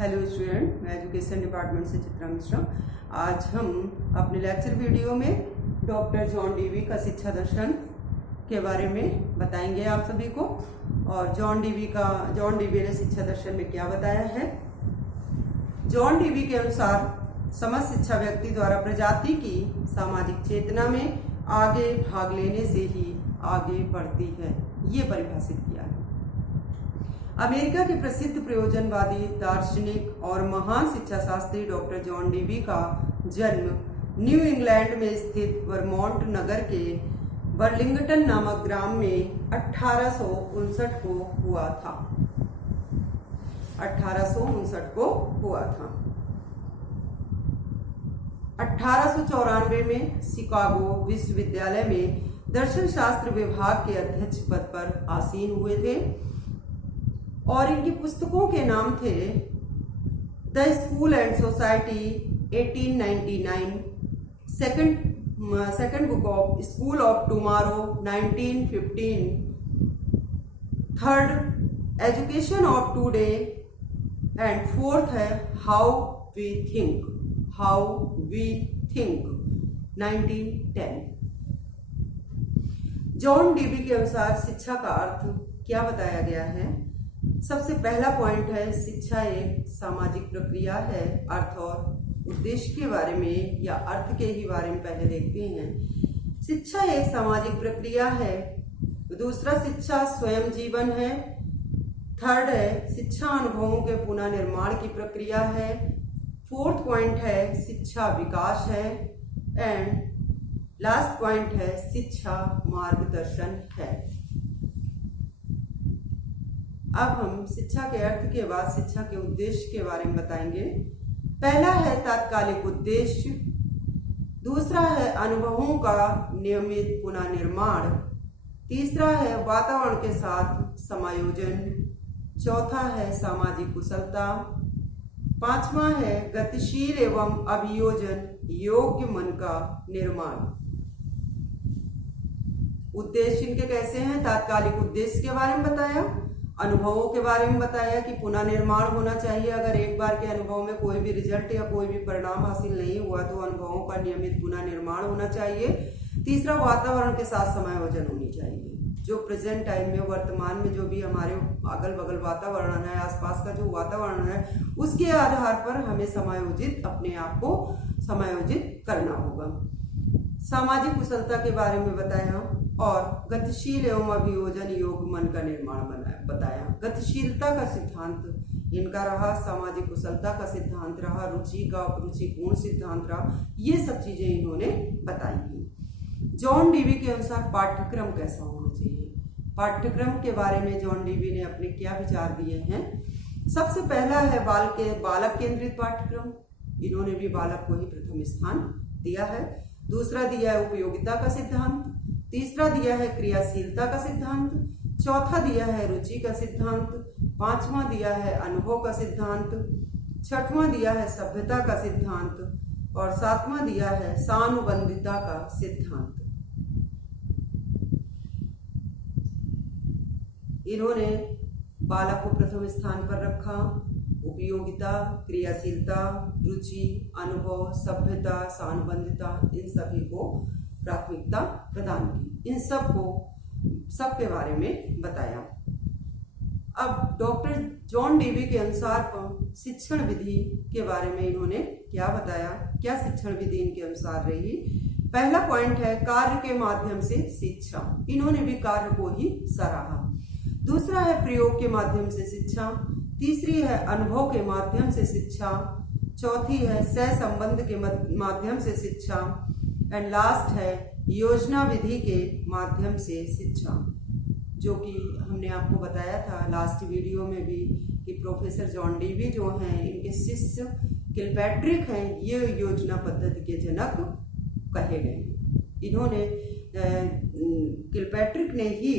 Hello student, मैं education department से चित्रा मिश्रा। आज हम अपने लेक्चर वीडियो में डॉक्टर जॉन डीवी का शिक्षा दर्शन के बारे में बताएंगे आप सभी को। और जॉन डीवी ने शिक्षा दर्शन में क्या बताया है। जॉन डीवी के अनुसार समस्त शिक्षा व्यक्ति द्वारा प्रजाति की सामाजिक चेतना में आगे भाग लेने से ही आगे बढ़ती है, ये परिभाषित किया है। अमेरिका के प्रसिद्ध प्रयोजनवादी दार्शनिक और महान शिक्षा शास्त्री डॉक्टर जॉन डीवी का जन्म न्यू इंग्लैंड में स्थित वर्मोंट नगर के बर्लिंगटन नामक ग्राम में 1859 को हुआ था। 1859 को हुआ था। 1894 में शिकागो विश्वविद्यालय में दर्शन शास्त्र विभाग के अध्यक्ष पद पर आसीन हुए थे और इनकी पुस्तकों के नाम थे the school and society 1899, second book of school of tomorrow 1915, third education of today and fourth है how we think 1910। John Dewey के अनुसार शिक्षा का अर्थ क्या बताया गया है। सबसे पहला पॉइंट है, शिक्षा एक सामाजिक प्रक्रिया है। अर्थ और उद्देश्य के बारे में या अर्थ के ही बारे में पहले देखते हैं। शिक्षा एक सामाजिक प्रक्रिया है। दूसरा, शिक्षा स्वयं जीवन है। थर्ड है, शिक्षा अनुभवों के पुनः निर्माण की प्रक्रिया है। फोर्थ पॉइंट है, शिक्षा विकास है। एंड लास्ट पॉइंट है, शिक्षा मार्गदर्शन है। अब हम शिक्षा के अर्थ के बाद शिक्षा के उद्देश्य के बारे में बताएंगे। पहला है तात्कालिक उद्देश्य, दूसरा है अनुभवों का नियमित पुनः निर्माण, तीसरा है वातावरण के साथ समायोजन, चौथा है सामाजिक कुशलता, पांचवा है गतिशील एवं अभियोजन योग्य मन का निर्माण। उद्देश्य इनके कैसे हैं। तात्कालिक उद्देश्य के बारे में बताया, अनुभवों के बारे में बताया कि पुनः निर्माण होना चाहिए। अगर एक बार के अनुभव में कोई भी रिजल्ट या कोई भी परिणाम हासिल नहीं हुआ तो अनुभवों का नियमित पुनः निर्माण होना चाहिए। तीसरा, वातावरण के साथ समायोजन होनी चाहिए। जो प्रेजेंट टाइम में, वर्तमान में जो भी हमारे अगल बगल वातावरण है, आसपास का जो वातावरण है, उसके आधार पर हमें अपने आप को समायोजित करना होगा। सामाजिक कुशलता के बारे में बताया और गतिशील एवं अभियोजन योग मन का निर्माण बताया। गतिशीलता का सिद्धांत इनका रहा, सामाजिक कुशलता का सिद्धांत रहा, रुचिपूर्ण सिद्धांत रहा। ये सब चीजें इन्होंने बताई हैं। जॉन डीवी के अनुसार पाठ्यक्रम कैसा होना चाहिए। पाठ्यक्रम के बारे में जॉन डीवी ने अपने क्या विचार दिए हैं। सबसे पहला है बालक केंद्रित पाठ्यक्रम। इन्होंने भी बालक को ही प्रथम स्थान दिया है। दूसरा दिया है उपयोगिता का सिद्धांत, तीसरा दिया है क्रियाशीलता का सिद्धांत, चौथा दिया है रुचि का सिद्धांत, पांचवा दिया है अनुभव का सिद्धांत, छठवां दिया है सभ्यता का सिद्धांत और सातवां दिया है सानुबंधिता का सिद्धांत। इन्होंने बालक को प्रथम स्थान पर रखा। उपयोगिता, क्रियाशीलता, रुचि, अनुभव, सभ्यता, सानुबंधिता, इन सभी को प्राथमिकता प्रदान की। इन सबके बारे में बताया। अब डॉक्टर जॉन डीवी के अनुसार शिक्षण विधि के बारे में इन्होंने क्या बताया, क्या शिक्षण विधि इनके अनुसार रही। पहला पॉइंट है कार्य के माध्यम से शिक्षा। इन्होंने भी कार्य को ही सराहा। दूसरा है प्रयोग के माध्यम से शिक्षा, तीसरी है अनुभव के माध्यम से शिक्षा, चौथी है सह संबंध के माध्यम से शिक्षा एंड लास्ट है योजना विधि के माध्यम से शिक्षा। जो कि हमने आपको बताया था लास्ट वीडियो में भी कि प्रोफेसर जॉन डीवी जो हैं, इनके शिष्य किलपैट्रिक हैं, ये योजना पद्धति के जनक कहे गए। इन्होंने किलपैट्रिक ने ही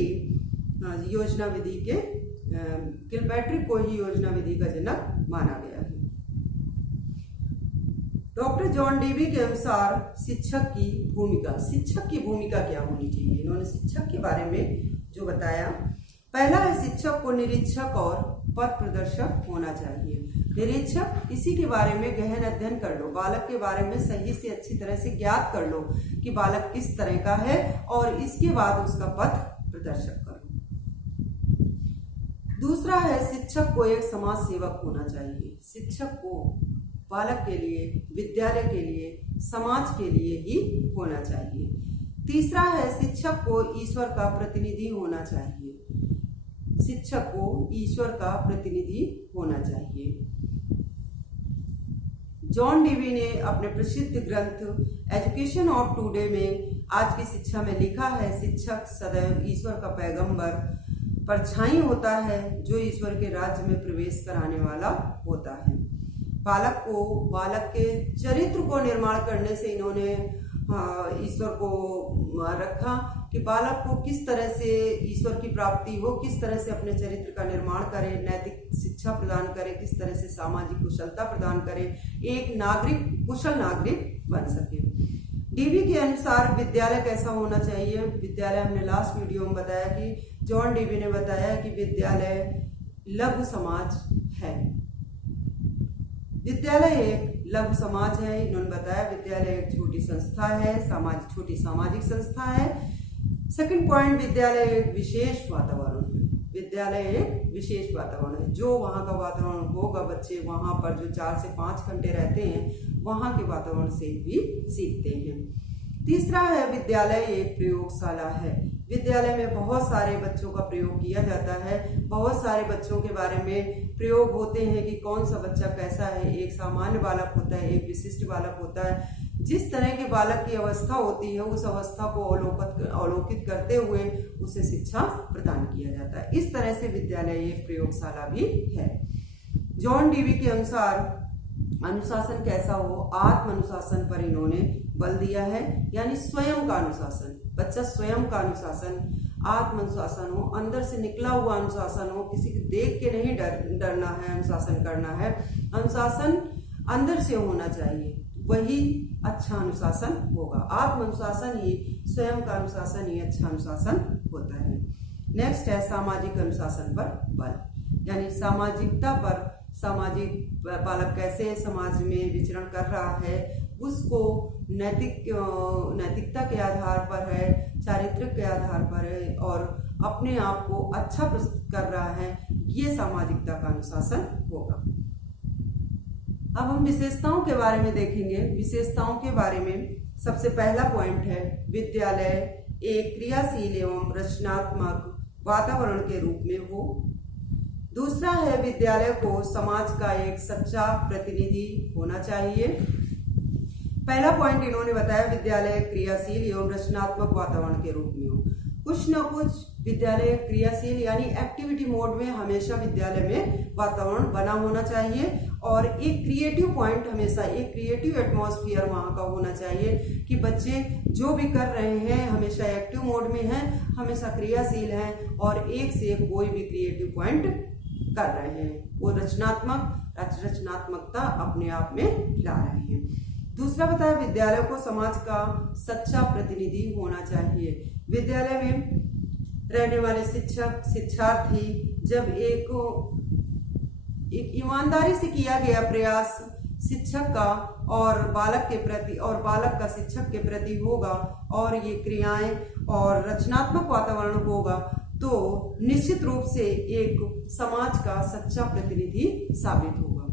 योजना विधि के किलपैट्रिक को ही योजना विधि का जनक माना गया है। डॉक्टर जॉन डीवी के अनुसार शिक्षक की भूमिका क्या होनी चाहिए। इन्होंने शिक्षक के बारे में जो बताया, पहला है शिक्षक को निरीक्षक और पथ प्रदर्शक होना चाहिए। निरीक्षक, इसी के बारे में गहन अध्ययन कर लो, बालक के बारे में सही से अच्छी तरह से ज्ञात कर लो कि बालक किस तरह का है और इसके बाद उसका पथ प्रदर्शक करो। दूसरा है शिक्षक को एक समाज सेवक होना चाहिए। शिक्षक को बालक के लिए, विद्यालय के लिए, समाज के लिए ही होना चाहिए। तीसरा है शिक्षक को ईश्वर का प्रतिनिधि होना चाहिए। शिक्षक को ईश्वर का प्रतिनिधि होना चाहिए। जॉन डीवी ने अपने प्रसिद्ध ग्रंथ एजुकेशन ऑफ टुडे में आज की शिक्षा में लिखा है, शिक्षक सदैव ईश्वर का पैगंबर, परछाई होता है जो ईश्वर के राज्य में प्रवेश कराने वाला होता है। बालक के चरित्र को निर्माण करने से इन्होंने ईश्वर को रखा कि बालक को किस तरह से ईश्वर की प्राप्ति हो, किस तरह से अपने चरित्र का निर्माण करे, नैतिक शिक्षा प्रदान करे, किस तरह से सामाजिक कुशलता प्रदान करे, एक कुशल नागरिक बन सके। डीवी के अनुसार विद्यालय कैसा होना चाहिए? विद्यालय, हमने लास्ट वीडियो में बताया कि जॉन डीवी ने बताया कि विद्यालय लघु समाज है। विद्यालय एक लघु समाज है। इन्होंने बताया विद्यालय एक छोटी संस्था है, छोटी सामाजिक संस्था है। सेकंड पॉइंट, विद्यालय एक विशेष वातावरण है। विद्यालय एक विशेष वातावरण है। जो वहाँ का वातावरण होगा, बच्चे वहाँ पर जो 4 से 5 घंटे रहते हैं, वहाँ के वातावरण से भी सीखते हैं। तीसरा है विद्यालय एक प्रयोगशाला है। विद्यालय में बहुत सारे बच्चों का प्रयोग किया जाता है। बहुत सारे बच्चों के बारे में प्रयोग होते हैं कि कौन सा बच्चा कैसा है। एक सामान्य बालक होता है, एक विशिष्ट बालक होता है। जिस तरह के बालक की अवस्था होती है, उस अवस्था को अवलोकित करते हुए उसे शिक्षा प्रदान किया जाता है। इस तरह से विद्यालय एक प्रयोगशाला भी है। जॉन डीवी के अनुसार अनुशासन कैसा हो? आत्म अनुशासन पर इन्होंने बल दिया है, यानी स्वयं का अनुशासन। बच्चा स्वयं का अनुशासन, आत्म अनुशासन हो, अंदर से निकला हुआ अनुशासन हो, किसी को देख के नहीं डरना है, अनुशासन करना है। अनुशासन अंदर से होना चाहिए, वही अच्छा अनुशासन होगा। आत्म अनुशासन ही, स्वयं का अनुशासन ही अच्छा अनुशासन होता है। नेक्स्ट है सामाजिक अनुशासन पर बल, यानी सामाजिकता पर, सामाजिक बालक कैसे समाज में विचरण कर रहा है, उसको नैतिकता के आधार पर है, चारित्रिक के आधार पर है और अपने आप को अच्छा प्रस्तुत कर रहा है, ये सामाजिकता का अनुशासन होगा। अब हम विशेषताओं के बारे में देखेंगे। विशेषताओं के बारे में सबसे पहला पॉइंट है, विद्यालय एक क्रियाशील एवं रचनात्मक वातावरण के रूप में हो। दूसरा है, विद्यालय को समाज का एक सच्चा प्रतिनिधि होना चाहिए। पहला पॉइंट इन्होंने बताया, विद्यालय क्रियाशील एवं रचनात्मक वातावरण के रूप में हो। कुछ न कुछ विद्यालय क्रियाशील यानी एक्टिविटी मोड में हमेशा विद्यालय में वातावरण बना होना चाहिए और एक क्रिएटिव पॉइंट, हमेशा एक क्रिएटिव एटमॉस्फेयर वहाँ का होना चाहिए कि बच्चे जो भी कर रहे हैं हमेशा एक्टिव मोड में हैं, हमेशा क्रियाशील हैं और एक से एक कोई भी क्रिएटिव पॉइंट कर रहे हैं। वो रचनात्मकता अपने आप में ला रहे हैं। दूसरा बताया, विद्यालय को समाज का सच्चा प्रतिनिधि होना चाहिए। विद्यालय में रहने वाले शिक्षक, शिक्षार्थी जब एक ईमानदारी से किया गया प्रयास शिक्षक का और बालक के प्रति और बालक का शिक्षक के प्रति होगा और ये क्रियाएं और रचनात्मक वातावरण होगा, तो निश्चित रूप से एक समाज का सच्चा प्रतिनिधि साबित होगा।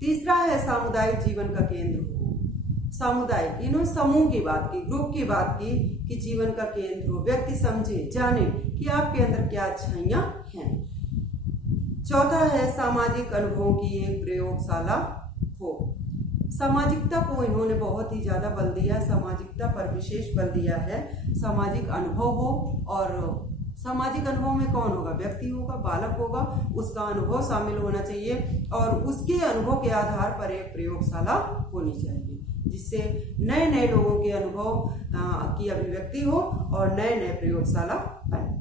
तीसरा है, सामुदायिक जीवन का केंद्र हो। सामुदायिक, इन्होंने समूह की बात की, ग्रुप की बात की कि जीवन का केंद्र हो, व्यक्ति समझे, जाने कि आपके अंदर क्या अच्छाइयां हैं। चौथा है, सामाजिक अनुभवों की एक प्रयोगशाला हो। सामाजिकता को इन्होंने बहुत ही ज्यादा बल दिया, सामाजिकता पर विशेष बल दिया है। सामाजिक अनुभव हो और सामाजिक अनुभव में कौन होगा? व्यक्ति होगा, बालक होगा, उसका अनुभव शामिल होना चाहिए और उसके अनुभव के आधार पर एक प्रयोगशाला होनी चाहिए जिससे नए नए लोगों के अनुभव की अभिव्यक्ति हो और नए नए प्रयोगशाला बने।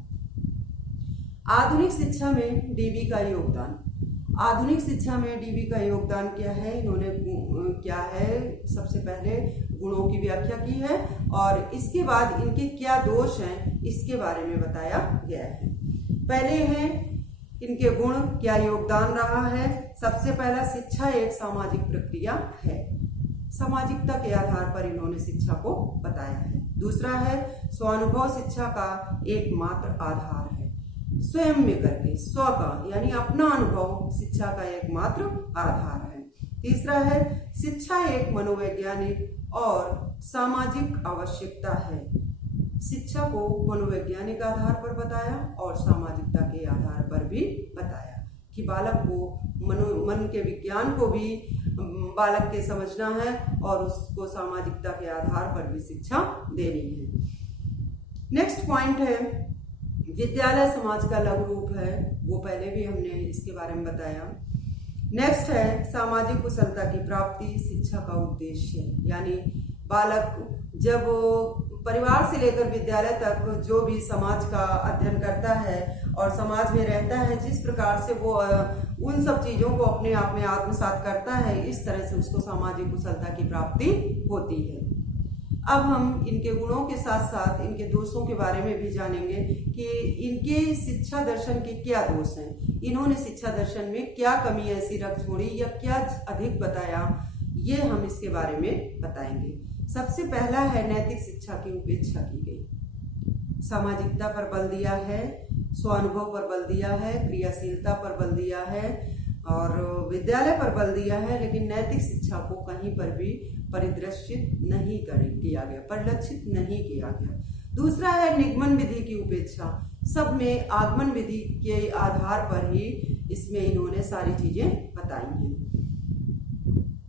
आधुनिक शिक्षा में डीवी का योगदान। आधुनिक शिक्षा में डीवी का योगदान क्या है? इन्होंने क्या है, सबसे पहले गुणों की व्याख्या की है और इसके बाद इनके क्या दोष हैं इसके बारे में बताया गया है। पहले है इनके गुण, क्या योगदान रहा है। सबसे पहला, शिक्षा एक सामाजिक प्रक्रिया है। सामाजिकता के आधार पर इन्होंने शिक्षा को बताया है। दूसरा है, स्वानुभव शिक्षा का एकमात्र आधार है। स्वयं में करके, स्व का यानी अपना अनुभव शिक्षा का एकमात्र आधार है। तीसरा है, शिक्षा एक मनोवैज्ञानिक और सामाजिक आवश्यकता है। शिक्षा को मनोवैज्ञानिक आधार पर बताया और सामाजिकता के आधार पर भी बताया कि बालक को मन के विज्ञान को भी बालक के समझना है और उसको सामाजिकता के आधार पर भी शिक्षा देनी है। नेक्स्ट पॉइंट है, विद्यालय समाज का लघु रूप है। वो पहले भी हमने इसके बारे में बताया। नेक्स्ट है, सामाजिक कुशलता की प्राप्ति शिक्षा का उद्देश्य, यानी बालक जब परिवार से लेकर विद्यालय तक जो भी समाज का अध्ययन करता है और समाज में रहता है, जिस प्रकार से वो उन सब चीजों को अपने आप में आत्मसात करता है, इस तरह से उसको सामाजिक कुशलता की प्राप्ति होती है। अब हम इनके गुणों के साथ साथ इनके दोषों के बारे में भी जानेंगे कि इनके शिक्षा दर्शन के क्या दोष हैं, इन्होंने शिक्षा दर्शन में क्या कमी ऐसी रख छोड़ी या क्या अधिक बताया, ये हम इसके बारे में बताएंगे। सबसे पहला है, नैतिक शिक्षा की उपेक्षा की गई। सामाजिकता पर बल दिया है, स्वानुभव पर बल दिया है, क्रियाशीलता पर बल दिया है और विद्यालय पर बल दिया है, लेकिन नैतिक शिक्षा को कहीं पर भी परिदृशित नहीं किया गया, परिलक्षित नहीं किया गया। दूसरा है, निगमन विधि की उपेक्षा। सब में आगमन विधि के आधार पर ही इसमें इन्होंने सारी चीजें बताई हैं।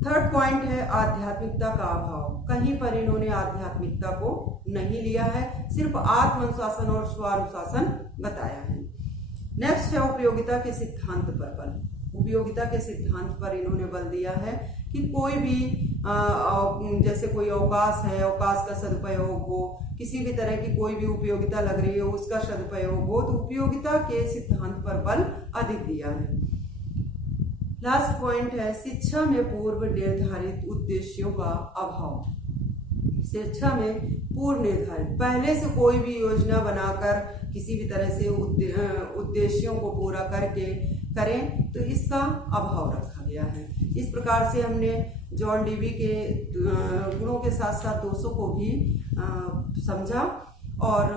थर्ड पॉइंट है, आध्यात्मिकता का अभाव। कहीं पर इन्होंने आध्यात्मिकता को नहीं लिया है, सिर्फ आत्मानुशासन और स्वानुशासन बताया है। नेक्स्ट है, उपयोगिता के सिद्धांत पर बल। उपयोगिता के सिद्धांत पर इन्होंने बल दिया है कि कोई भी जैसे कोई अवकाश है, अवकाश का सदुपयोग हो, किसी भी तरह की कोई भी उपयोगिता लग रही हो उसका सदुपयोग हो, तो उपयोगिता के सिद्धांत पर बल अधिक दिया है। लास्ट पॉइंट है, शिक्षा में पूर्व निर्धारित उद्देश्यों का अभाव। शिक्षा में पूर्व निर्धारित, पहले से कोई भी योजना बनाकर किसी भी तरह से उद्देश्यों को पूरा करके करें, तो इसका अभाव रखा गया है। इस प्रकार से हमने जॉन डीवी के गुणों के साथ साथ दोषों को भी समझा और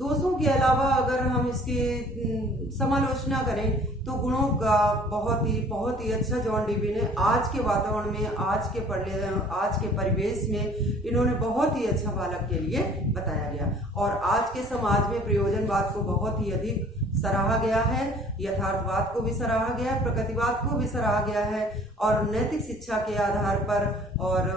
दोषों के अलावा अगर हम इसकी समालोचना करें तो गुणों का बहुत ही अच्छा जॉन डीवी ने आज के वातावरण में, आज के परिवेश में इन्होंने बहुत ही अच्छा बालक के लिए बताया गया और आज के समाज में प्रयोजनवाद को बहुत ही अधिक सराहा गया है, यथार्थवाद को भी सराहा गया है, प्रकृतिवाद को भी सराहा गया है और नैतिक शिक्षा के आधार पर और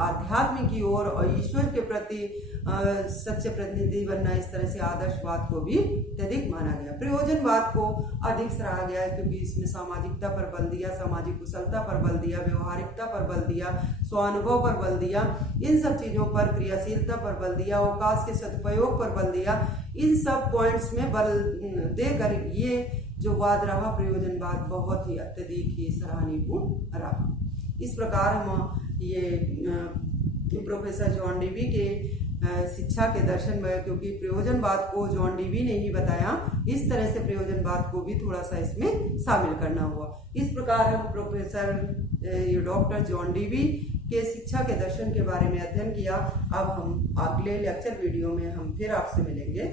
आध्यात्म की ओर और ईश्वर के प्रति सच्चे प्रतिनिधि बनना, इस तरह से आदर्शवाद को भी अत्यधिक माना गया। प्रयोजनवाद को अधिक सराहा गया है क्योंकि इसमें सामाजिकता पर बल दिया, सामाजिक कुशलता पर बल दिया, व्यवहारिकता पर बल दिया, स्वानुभव पर बल दिया, इन सब चीजों पर, क्रियाशीलता पर बल दिया, अवकाश के सदुपयोग पर बल दिया। इन सब पॉइंट्स में बल देकर ये जो वाद रहा प्रयोजनवाद बहुत ही अत्यधिक ही सराहनीयपूर्ण रहा। इस प्रकार हम ये प्रोफेसर जॉन डीवी के शिक्षा के दर्शन में, क्योंकि प्रयोजनवाद को जॉन डीवी ने ही बताया, इस तरह से प्रयोजनवाद को भी थोड़ा सा इसमें शामिल करना हुआ। इस प्रकार हम प्रोफेसर डॉक्टर जॉन डीवी के शिक्षा के दर्शन के बारे में अध्ययन किया। अब हम अगले लेक्चर वीडियो में हम फिर आपसे मिलेंगे।